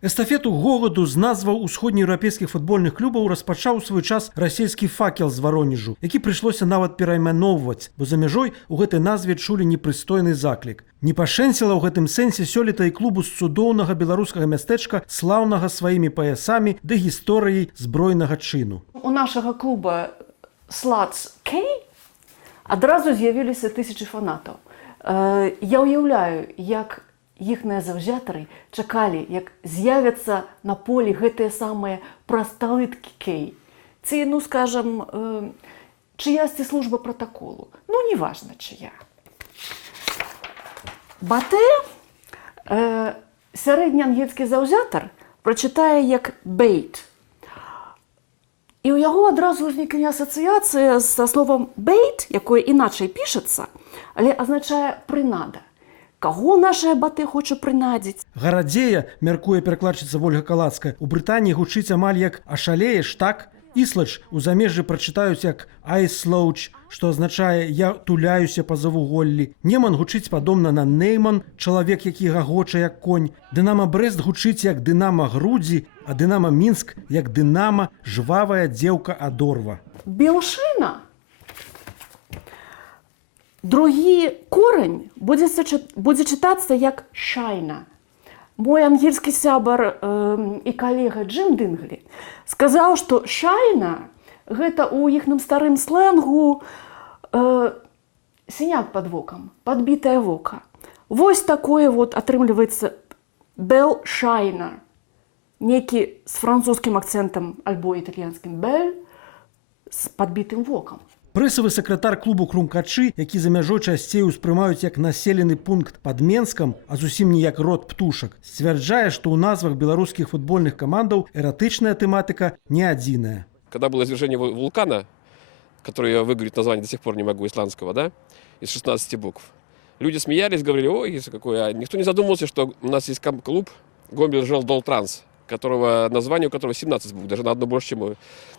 Эстафету гогаду з назваў усходнееўрапейскіх футбольных клубаў распачаў у свой час расійскі факел з Варонежу, які прыйшлося нават пераймяноўваць, бо за мяжой у гэтай назве чулі непрыстойны заклік. Не пашэнціла ў гэтым сэнсе сёлета і клубу з цудоўнага беларускага мястэчка, слаўнага сваімі паясамі ды гісторыяй збройнага чыну. У нашага клуба Sluts K адразу з'явіліся тысячы фанатаў. Я ўяўляю, як іхныя заўзятары чакалі, як з'явяцца на полі гэтыя самыя прасталыткі Кей. Ці, скажам, чыясьці служба пратаколу. Неважна, чыя. Батэ, сярэднеангельскі заўзятар, прачытае як бейт. І ў яго адразу ўзнікне асацыяцыя са словам бейт, якое іначай пішацца, але азначае прынада. Каго нашае баты хоча прынадзіць? Гарадзея, мяркуе перакладчыца Вольга Калацкая, у Брытаніі гучыць амаль як «ашалееш, так?» Іслач у замежжы прачытаюць як «айслоуч», што азначае «я туляюся па завуголлі». Неман гучыць падобна на нейман, чалавек, які гагоча як конь. Дынама Брэст гучыць як дынама грудзі, а дынама Мінск як дынама жвавая дзеўка адорва. Белшына. Другі корань будзе чытацца як «шайна». Мой ангельскі сябар і калега Джим Дынглі сказаў, што «шайна» – гэта ў іхным старым сленгу сіняк пад вокам, падбітае вока. Вось такое атрымліваецца «бел шайна». Некі з французскім акцэнтам альбо італьянскім «бель» з падбітым вокам. Прэсавы сакратар клубу «Крумкачы», які за мяжой часцей успрымаюць як населены пункт пад Менскам, а зусім не як род птушак, сцвярджае, што ў назвах беларускіх футбольных камандаў эратычная тэматыка не адзіная. Когда было извержение вулкана, которое я выговорить название до сих пор не могу, исландского, да, из 16 букв, люди смеялись, говорили, ой, какое, а никто не задумывался, что у нас есть клуб Гомбель-Жолдолтранс, название у которого 17 букв, даже на одно больше, чем у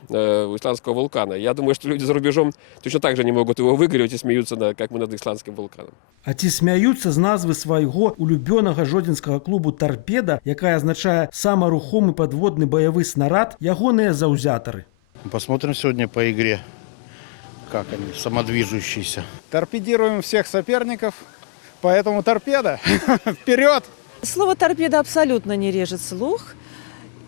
исландского вулкана. Я думаю, что люди за рубежом точно так же не могут его выигрывать и смеются, как мы над исландским вулканом. А ці смяюцца з назвы свайго улюбёнага жодзінскага клубу «Тарпеда», якая азначае «самарухомы падводны баявы снарад», ягоныя заўзятары? Посмотрим сегодня по игре, как они, самодвижущиеся. Торпедируем всех соперников, поэтому «Торпеда». Вперед! Слово «торпеда» абсолютно не режет слух.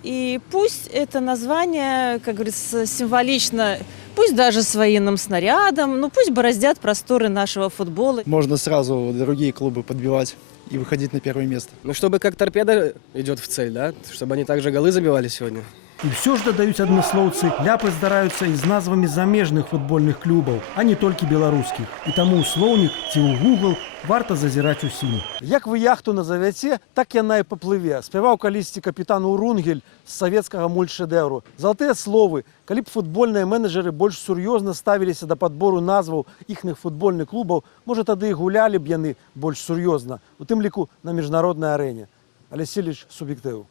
И пусть это название, как говорится, символично, пусть даже с военным снарядом, пусть бороздят просторы нашего футбола. Можно сразу другие клубы подбивать и выходить на первое место. Чтобы как «Торпеда» идет в цель, да? Чтобы они также голы забивали сегодня. І ўсё ж дадаюць адмыслоўцы, ляпы здараюцца і з назвамі замежных футбольных клубаў, а не толькі беларускіх. І таму ў слоўнік ці ў Google варта зазіраць усім. Як вы яхту назавяце, так яна і паплыве. Спяваў калісьці капітан Урунгель з савецкага мультшэдэўру. Залтыя словы, калі б футбольныя менеджеры больш сур'ёзна ставіліся да падбору назваў іхных футбольных клубаў, можа тады і гулялі б яны больш сур'ёзна, у тым ліку на міжнароднай арэне. Але Селіч суб'ектыў.